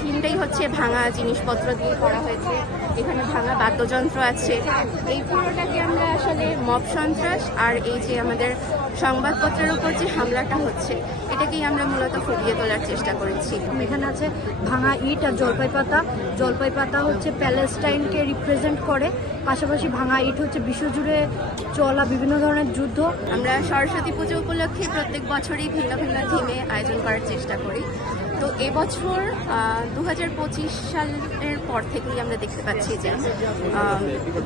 থিমটাই হচ্ছে ভাঙা জিনিসপত্র দিয়ে করা হয়েছে। এখানে ভাঙা বাদ্যযন্ত্র আছে। এই পুরোটাকে আমরা আসলে মব সন্ত্রাস আর এই যে আমাদের সংবাদপত্রের উপর যে হামলাটা হচ্ছে এটাকেই আমরা মূলত ফুটিয়ে তোলার চেষ্টা করেছি। এখানে আছে ভাঙা ইট আর জলপাই পাতা। জলপাই পাতা হচ্ছে প্যালেস্টাইনকে রিপ্রেজেন্ট করে, পাশাপাশি ভাঙা ইট হচ্ছে বিশ্বজুড়ে চলা বিভিন্ন ধরনের যুদ্ধ। আমরা সরস্বতী পুজো উপলক্ষে প্রত্যেক বছরই ভিন্ন ভিন্ন থিমে আয়োজন করার চেষ্টা করি। তো এবছর 2025 সালের পর থেকেই আমরা দেখতে পাচ্ছি যে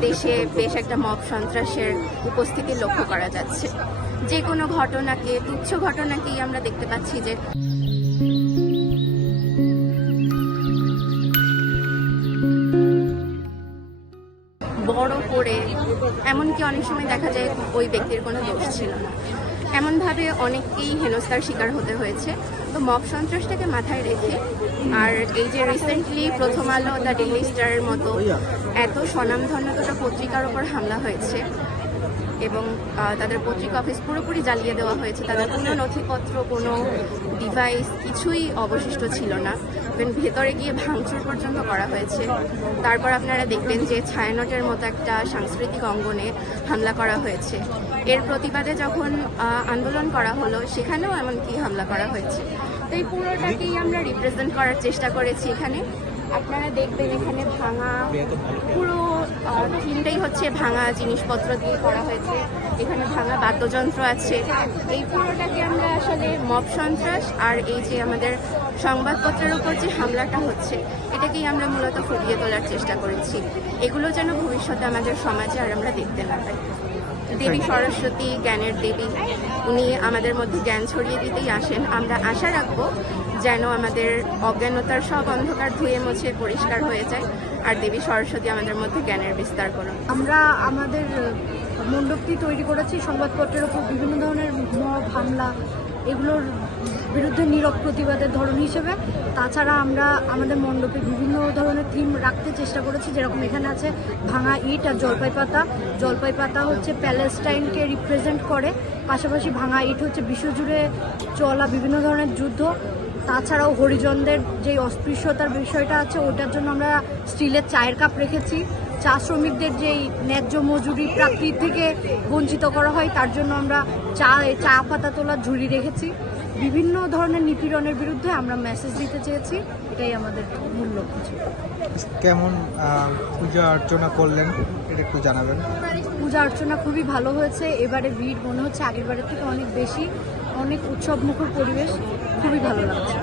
দেশে বেশ একটা মব সন্ত্রাসের উপস্থিতি লক্ষ্য করা যাচ্ছে। যে কোনো ঘটনাকে, তুচ্ছ ঘটনাকেই আমরা দেখতে পাচ্ছি যে বড় করে, এমনকি অনেক সময় দেখা যায় ওই ব্যক্তির কোনো দোষ ছিল না, এমনভাবে অনেককেই হেনস্থার শিকার হতে হয়েছে। তো মব সন্ত্রাসটাকে মাথায় রেখে আর এই যে রিসেন্টলি প্রথম আলো, দ্য ডেইলি স্টারের মতো এত স্বনামধন্য দুটো পত্রিকার ওপর হামলা হয়েছে এবং তাদের পত্রিকা অফিস পুরোপুরি জ্বালিয়ে দেওয়া হয়েছে, তাদের কোনো নথিপত্র, কোনো ডিভাইস কিছুই অবশিষ্ট ছিল না, ভেতরে গিয়ে ভাঙচুর পর্যন্ত করা হয়েছে। তারপর আপনারা দেখবেন যে ছায়ানটের মতো একটা সাংস্কৃতিক অঙ্গনে হামলা করা হয়েছে। এর প্রতিবাদে যখন আন্দোলন করা হলো সেখানেও এমনকি হামলা করা হয়েছে। তো এই পুরোটাকেই আমরা রিপ্রেজেন্ট করার চেষ্টা করেছি। এখানে আপনারা দেখবেন এখানে ভাঙা পুরো থিমটাই হচ্ছে ভাঙা জিনিসপত্র দিয়ে করা হয়েছে। এখানে ভাঙা বাদ্যযন্ত্র আছে। এই পুরোটাকে আমরা আসলে মব সন্ত্রাস আর এই যে আমাদের সংবাদপত্রের উপর যে হামলাটা হচ্ছে এটাকেই আমরা মূলত ফুটিয়ে তোলার চেষ্টা করেছি। এগুলো যেন ভবিষ্যতে আমাদের সমাজে আর আমরা দেখতে না পাই। দেবী সরস্বতী জ্ঞানের দেবী, উনি আমাদের মধ্যে জ্ঞান ছড়িয়ে দিতেই আসেন। আমরা আশা রাখবো যেন আমাদের অজ্ঞানতার সব অন্ধকার ধুয়ে মুছে পরিষ্কার হয়ে যায় আর দেবী সরস্বতী আমাদের মধ্যে জ্ঞানের বিস্তার করুন। আমরা আমাদের মণ্ডপটি তৈরি করেছি সংবাদপত্রের উপর বিভিন্ন ধরনের মব হামলা এগুলোর বিরুদ্ধে নীরব প্রতিবাদের ধরন হিসেবে। তাছাড়া আমরা আমাদের মণ্ডপে বিভিন্ন ধরনের থিম রাখতে চেষ্টা করেছি, যেরকম এখানে আছে ভাঙা ইট আর জলপাই পাতা। জলপাই পাতা হচ্ছে প্যালেস্টাইনকে রিপ্রেজেন্ট করে, পাশাপাশি ভাঙা ইট হচ্ছে বিশ্বজুড়ে চলা বিভিন্ন ধরনের যুদ্ধ। তাছাড়াও হরিজনদের যে অস্পৃশ্যতার বিষয়টা আছে ওটার জন্য আমরা স্টিলের চায়ের কাপ রেখেছি। চা শ্রমিকদের যেই ন্যায্য মজুরি প্রাপ্তির থেকে বঞ্চিত করা হয় তার জন্য আমরা চা পাতা তোলার ঝুড়ি রেখেছি। বিভিন্ন ধরনের নিপীড়নের বিরুদ্ধে আমরা মেসেজ দিতে চেয়েছি, এটাই আমাদের মূল লক্ষ্য ছিল। কেমন পূজা অর্চনা করলেন এটা একটু জানাবেন। পূজা অর্চনা খুবই ভালো হয়েছে। এবারে ভিড় মনে হচ্ছে আগের বারের থেকে অনেক বেশি, অনেক উৎসবমুখর পরিবেশ, খুবই ভালো লাগছে।